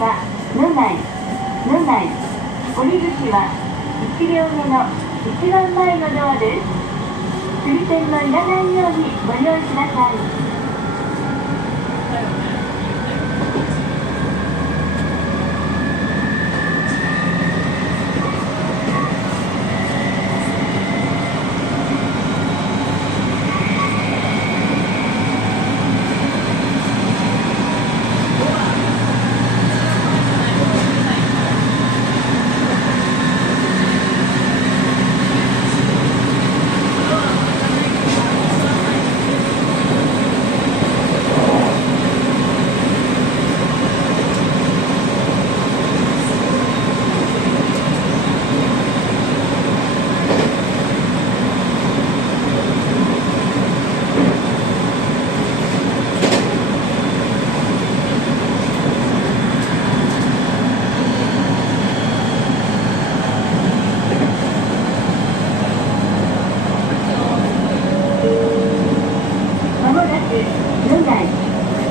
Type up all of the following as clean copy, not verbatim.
は野内、降り口は1両目の一番前のドアです。釣り線のいらないようにご用意ください。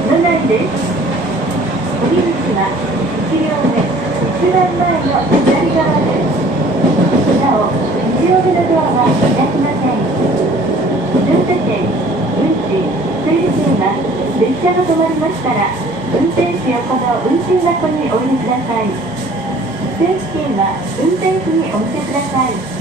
野内です。降り口は1両目、一番前の左側です。なお、1両目のドアは開きません。乗車券、運賃、整理券は列車が止まりましたら、運転士横の運賃箱にお入れください。整理券は運転士にお見せください。